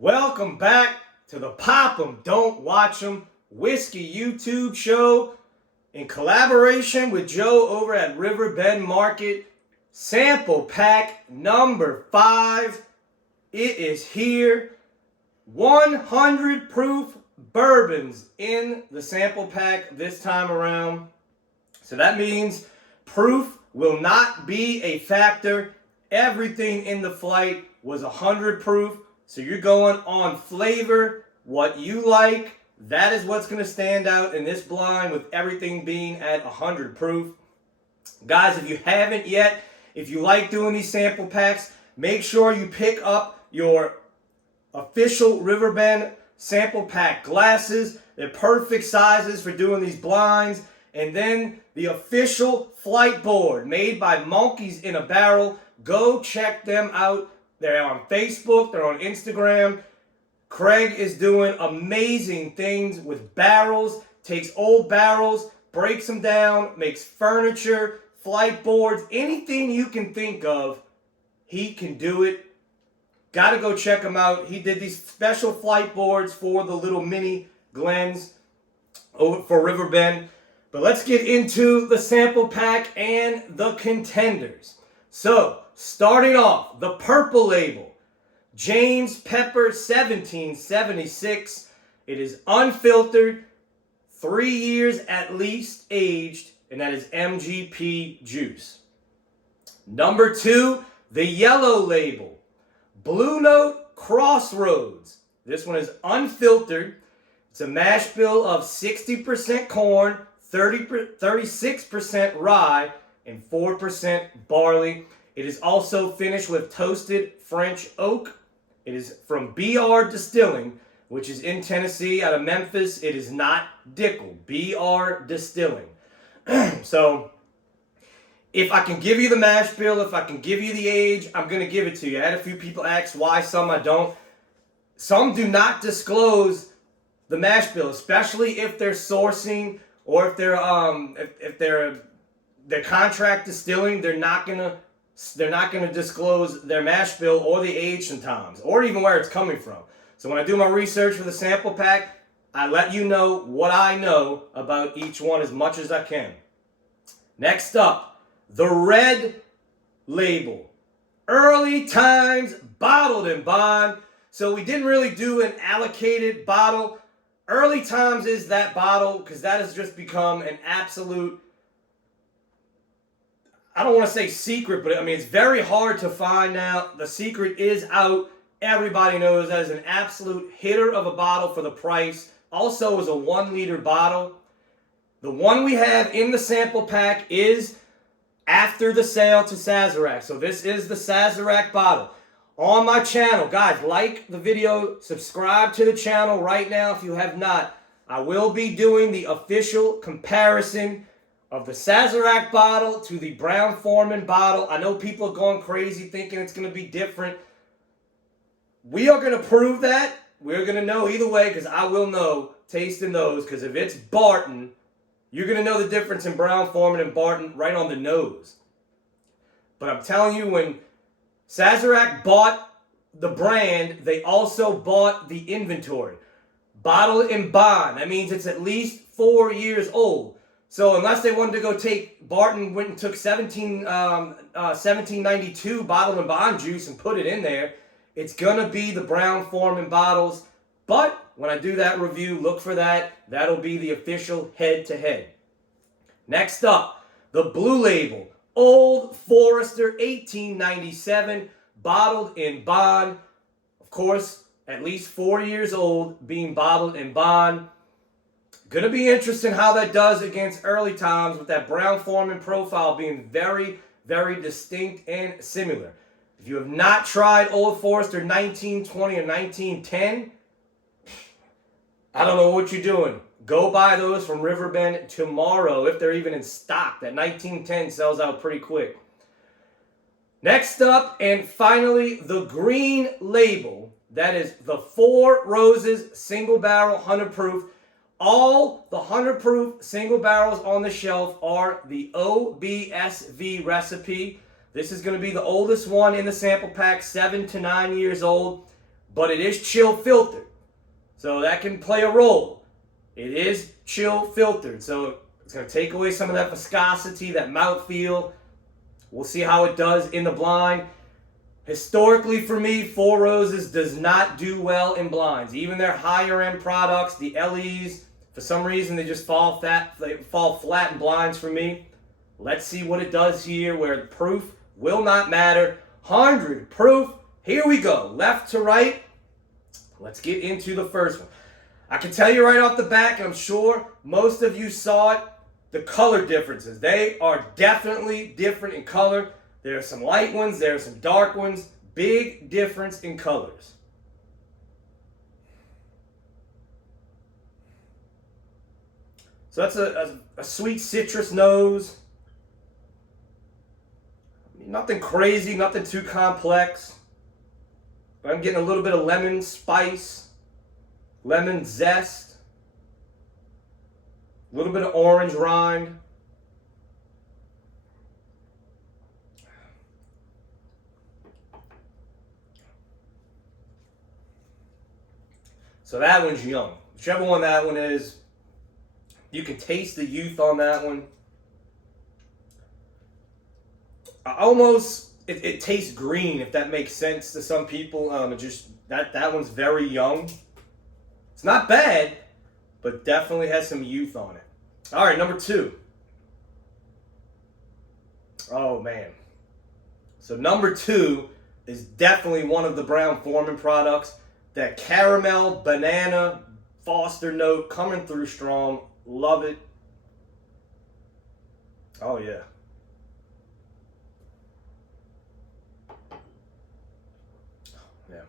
Welcome back to the Pop 'em, Don't Watch 'em Whiskey YouTube show in collaboration with Joe over at Riverbend Market Sample Pack number 5. It is here. 100 proof bourbons in the sample pack this time around. So that means proof will not be a factor. Everything in the flight was 100 proof. So you're going on flavor, what you like. That is what's going to stand out in this blind with everything being at 100 proof. Guys, if you haven't yet, if you like doing these sample packs, make sure you pick up your official Riverbend sample pack glasses. They're perfect sizes for doing these blinds. And then the official flight board made by Monkeys in a Barrel. Go check them out. They're on Facebook, they're on Instagram. Craig is doing amazing things with barrels, takes old barrels, breaks them down, makes furniture, flight boards, anything you can think of, he can do it. Gotta go check him out. He did these special flight boards for the little mini Glens over for Riverbend. But let's get into the sample pack and the contenders. So, starting off, the purple label, James Pepper 1776. It is unfiltered, 3 years at least aged, and that is MGP juice. Number 2, the yellow label, Blue Note Crossroads. This one is unfiltered. It's a mash bill of 60% corn, 36% rye, and 4% barley. It is also finished with toasted French oak. It is from BR Distilling, which is in Tennessee, out of Memphis. It is not Dickel. BR Distilling. So, if I can give you the mash bill, if I can give you the age, I'm going to give it to you. I had a few people ask why, some I don't. Some do not disclose the mash bill, especially if they're sourcing or if they're contract distilling. They're not gonna disclose their mash bill or the age sometimes, or even where it's coming from. So when I do my research for the sample pack, I let you know what I know about each one as much as I can. Next up, the red label, Early Times Bottled in Bond. So we didn't really do an allocated bottle. Early Times is that bottle because that has just become an absolute, I don't want to say secret, but I mean, it's very hard to find now. The secret is out. Everybody knows that is an absolute hitter of a bottle for the price. Also is a 1 liter bottle. The one we have in the sample pack is after the sale to Sazerac. So this is the Sazerac bottle. On my channel, guys, like the video, subscribe to the channel right now if you have not. I will be doing the official comparison of the Sazerac bottle to the Brown-Forman bottle. I know people are going crazy thinking it's going to be different. We are going to prove that. We're going to know either way because I will know tasting those, because if it's Barton, you're going to know the difference in Brown-Forman and Barton right on the nose. But I'm telling you, when Sazerac bought the brand, they also bought the inventory. Bottle in bond. That means it's at least 4 years old. So unless they wanted to go take, Barton went and took 1792 bottle and bond juice and put it in there, it's going to be the Brown-Forman bottles. But when I do that review, look for that. That'll be the official head-to-head. Next up, the blue label, Old Forester 1897, bottled in bond. Of course, at least 4 years old, being bottled in bond. Gonna be interesting how that does against Early Times with that Brown-Forman profile being very, very distinct and similar. If you have not tried Old Forester 1920 or 1910, I don't know what you're doing. Go buy those from Riverbend tomorrow if they're even in stock. That 1910 sells out pretty quick. Next up, and finally, the green label. That is the Four Roses Single Barrel 100 Proof. All the 100 proof single barrels on the shelf are the OBSV recipe. This is going to be the oldest one in the sample pack, 7 to 9 years old. but it is chill filtered. So that can play a role. It is chill filtered. So it's going to take away some of that viscosity, that mouthfeel. We'll see how it does in the blind. Historically, for me, Four Roses does not do well in blinds. Even their higher end products, the LEs, for some reason they just fall flat in blinds for me. Let's see what it does here, where the proof will not matter. 100 proof. Here we go, left to right. Let's get into the first one. I can tell you right off the bat, and I'm sure most of you saw it, the color differences. They are definitely different in color. There are some light ones, there are some dark ones. Big difference in colors. So that's a sweet citrus nose. Nothing crazy, nothing too complex. But I'm getting a little bit of lemon spice, lemon zest, a little bit of orange rind. So that one's young. Whichever one that one is, you can taste the youth on that one. Almost, it tastes green, if that makes sense to some people. That one's very young. It's not bad, but definitely has some youth on it. All right, number 2. Oh man. So number 2 is definitely one of the Brown-Forman products. That caramel, banana, Foster note coming through strong. Love it. Oh yeah. Yeah.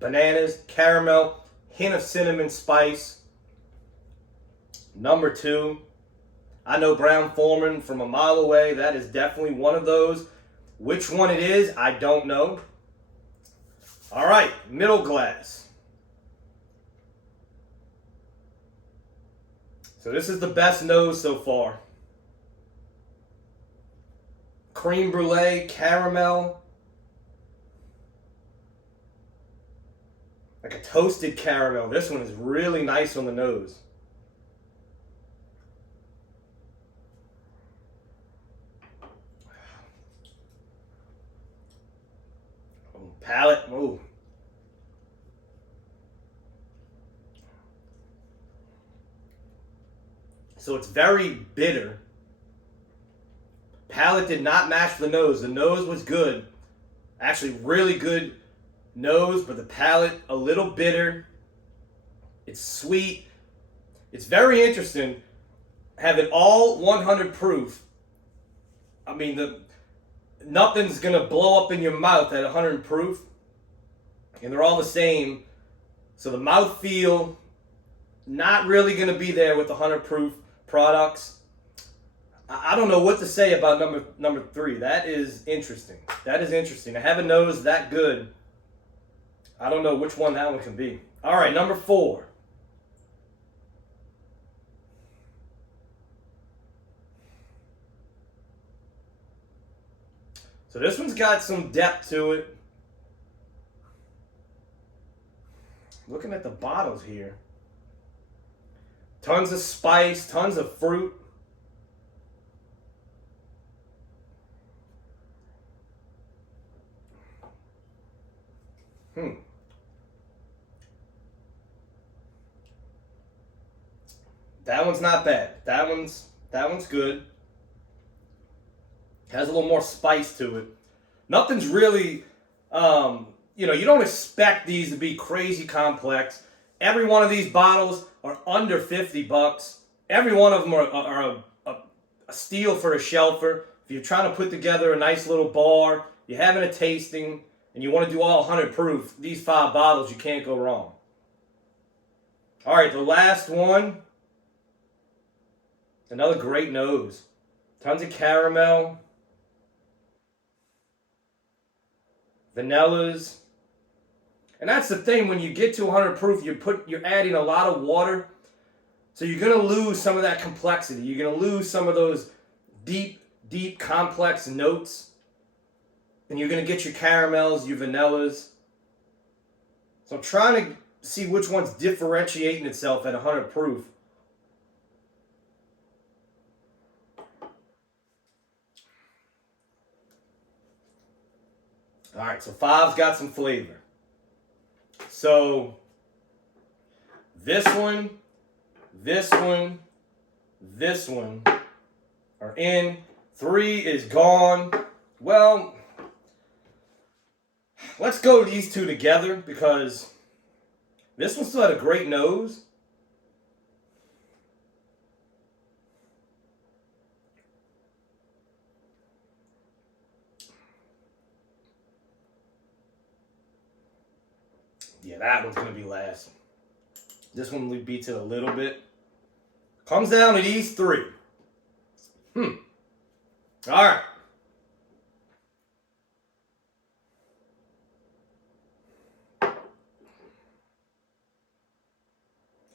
Bananas, caramel, hint of cinnamon spice. Number 2. I know Brown-Forman from a mile away. That is definitely one of those. Which one it is, I don't know. All right, middle glass. So this is the best nose so far. Cream brulee, caramel. Like a toasted caramel. This one is really nice on the nose. Palate, ooh. So it's very bitter. Palate did not match the nose. The nose was good. Actually, really good nose, but the palate a little bitter. It's sweet. It's very interesting having all 100 proof. I mean, nothing's gonna blow up in your mouth at 100 proof, and they're all the same. So the mouthfeel, not really gonna be there with 100 proof products. I don't know what to say about number 3. That is interesting. That is interesting. To have a nose that good, I don't know which one that one can be. All right, number 4. So this one's got some depth to it. Looking at the bottles here. Tons of spice, tons of fruit. That one's not bad. That one's good. Has a little more spice to it. Nothing's really, you don't expect these to be crazy complex. Every one of these bottles are under $50. Every one of them are a steal for a shelfer. If you're trying to put together a nice little bar, you're having a tasting, and you want to do all 100 proof, these 5 bottles, you can't go wrong. All right, the last one. Another great nose. Tons of caramel. Vanillas. And that's the thing, when you get to 100 proof, you're adding a lot of water. So you're going to lose some of that complexity. You're going to lose some of those deep, complex notes. And you're going to get your caramels, your vanillas. So I'm trying to see which one's differentiating itself at 100 proof. All right, so 5's got some flavor. So this one, this one, this one are in. 3 is gone. Well, let's go these two together because this one still had a great nose. Yeah, that one's going to be last. This one beats it a little bit. Comes down to these 3. All right.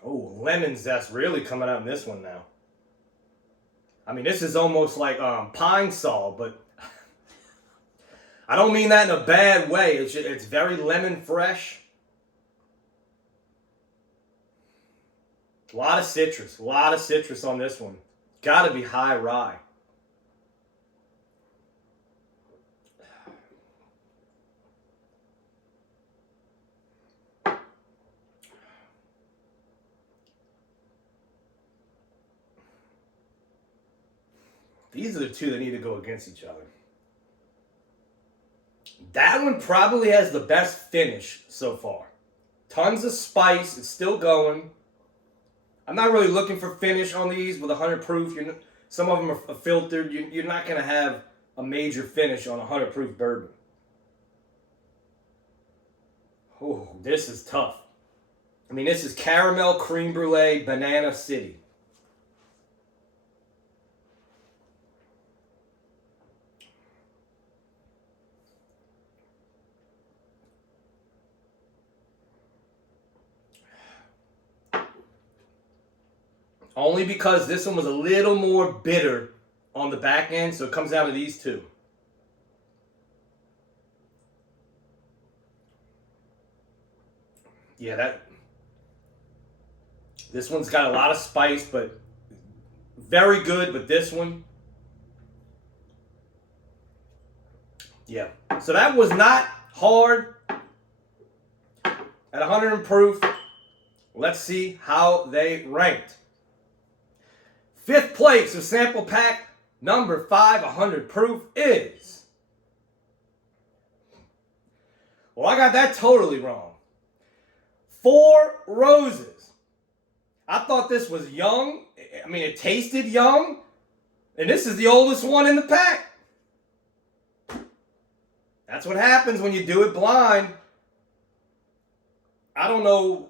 Oh, lemon zest really coming out in this one now. I mean, this is almost like pine sol, but I don't mean that in a bad way. It's very lemon fresh. A lot of citrus on this one. Gotta be high rye. These are the two that need to go against each other. That one probably has the best finish so far. Tons of spice. It's still going. I'm not really looking for finish on these with 100 proof. Some of them are filtered. You're not going to have a major finish on 100 proof bourbon. Oh, this is tough. I mean, this is caramel creme brulee banana city. Only because this one was a little more bitter on the back end, so it comes down to these two. Yeah, this one's got a lot of spice, but very good, but this one, yeah. So that was not hard at 100 proof. Let's see how they ranked. 5th place of sample pack number 5, 100 proof is... Well, I got that totally wrong. 4 Roses. I thought this was young. I mean, it tasted young. And this is the oldest one in the pack. That's what happens when you do it blind. I don't know.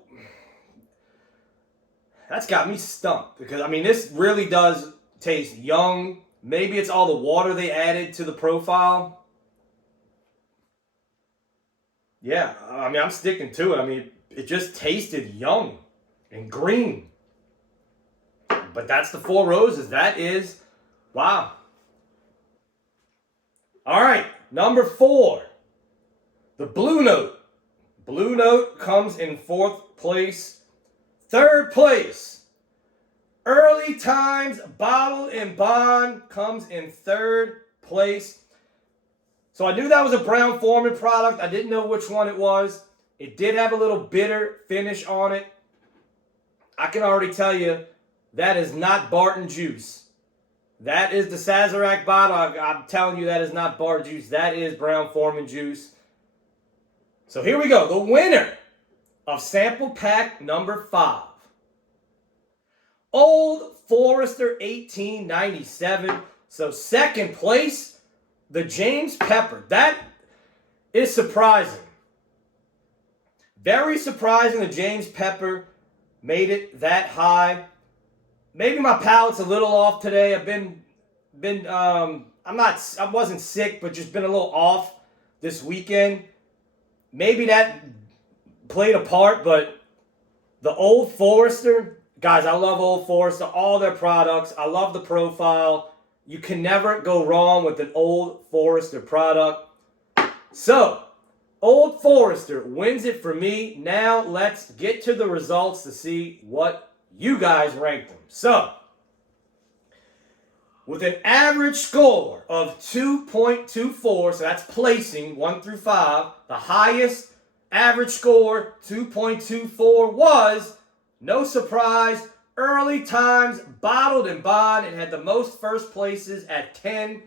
That's got me stumped because, I mean, this really does taste young. Maybe it's all the water they added to the profile. Yeah, I mean, I'm sticking to it. I mean, it just tasted young and green. But that's the 4 Roses. That is, wow. All right, number 4, the Blue Note. Blue Note comes in 4th place. 3rd place, Early Times Bottled in Bond comes in 3rd place. So I knew that was a Brown-Forman product. I didn't know which one it was. It did have a little bitter finish on it. I can already tell you that is not Barton Juice. That is the Sazerac bottle. I'm telling you that is not Bar Juice. That is Brown-Forman juice. So here we go. The winner of sample pack number 5. Old Forester 1897. So 2nd place, the James Pepper. That is surprising. Very surprising the James Pepper made it that high. Maybe my palate's a little off today. I wasn't sick, but just been a little off this weekend. Maybe that played a part, but the Old Forester, guys, I love Old Forester, all their products. I love the profile. You can never go wrong with an Old Forester product. So, Old Forester wins it for me. Now let's get to the results to see what you guys ranked them. So, with an average score of 2.24, so that's placing 1 through 5, the highest average score, 2.24, was, no surprise, Early Times Bottled and Bond. It had the most first places at 10,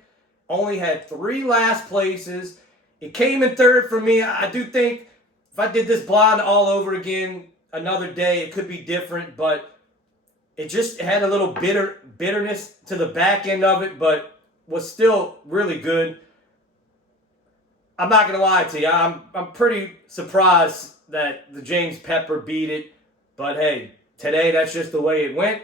only had 3 last places. It came in third for me. I do think if I did this blind all over again another day, it could be different, but it just had a little bitterness to the back end of it, but was still really good. I'm not going to lie to you. I'm pretty surprised that the James Pepper beat it, but hey, today that's just the way it went.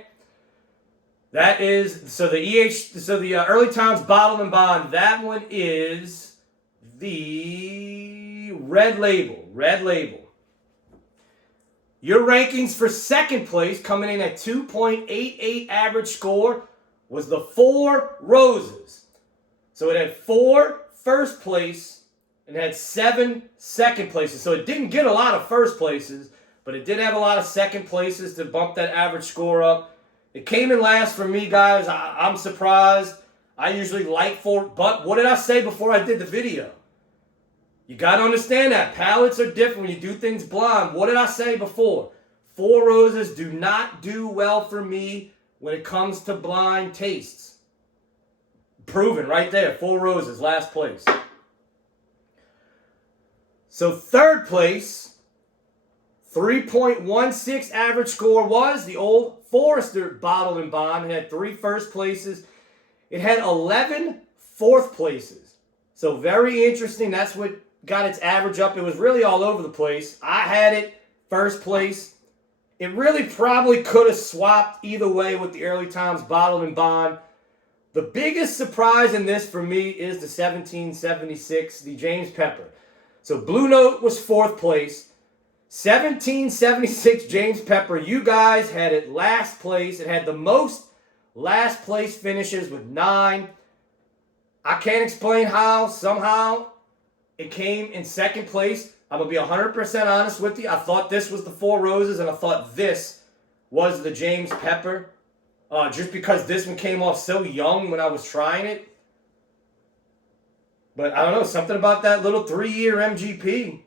That is, so the Early Times Bottled and Bond, that one is the Red Label. Your rankings for second place, coming in at 2.88 average score, was the Four Roses. So it had 4 first place and had 7 second places. So it didn't get a lot of first places, but it did have a lot of second places to bump that average score up. It came in last for me, guys. I'm surprised. I usually like 4, but what did I say before I did the video? You got to understand that. Palates are different when you do things blind. What did I say before? Four Roses do not do well for me when it comes to blind tastes. Proven right there. Four Roses, last place. So third place, 3.16 average score was the Old Forester Bottled and Bond. It had 3 first places. It had 11 fourth places. So very interesting. That's what got its average up. It was really all over the place. I had it first place. It really probably could have swapped either way with the Early Times Bottled and Bond. The biggest surprise in this for me is the 1776, the James Pepper. So Blue Note was 4th place. 1776 James Pepper, you guys had it last place. It had the most last place finishes with 9. I can't explain how. Somehow it came in second place. I'm going to be 100% honest with you. I thought this was the Four Roses, and I thought this was the James Pepper. Just because this one came off so young when I was trying it. But I don't know, something about that little 3-year MGP.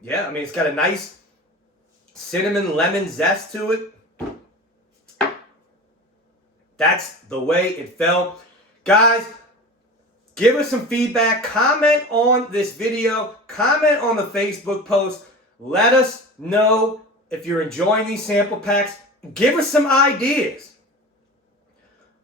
Yeah, I mean, it's got a nice cinnamon lemon zest to it. That's the way it felt. Guys, give us some feedback. Comment on this video. Comment on the Facebook post. Let us know if you're enjoying these sample packs. Give us some ideas.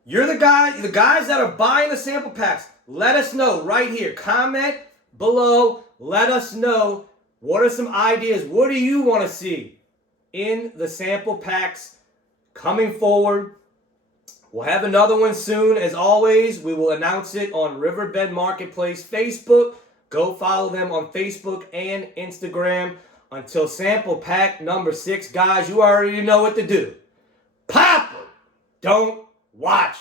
You're the guys that are buying the sample packs. Let us know right here. Comment below. Let us know what are some ideas. What do you want to see in the sample packs coming forward? We'll have another one soon. As always, we will announce it on Riverbend Marketplace Facebook. Go follow them on Facebook and Instagram. Until sample pack number 6, guys, you already know what to do. Pop 'em. Don't watch.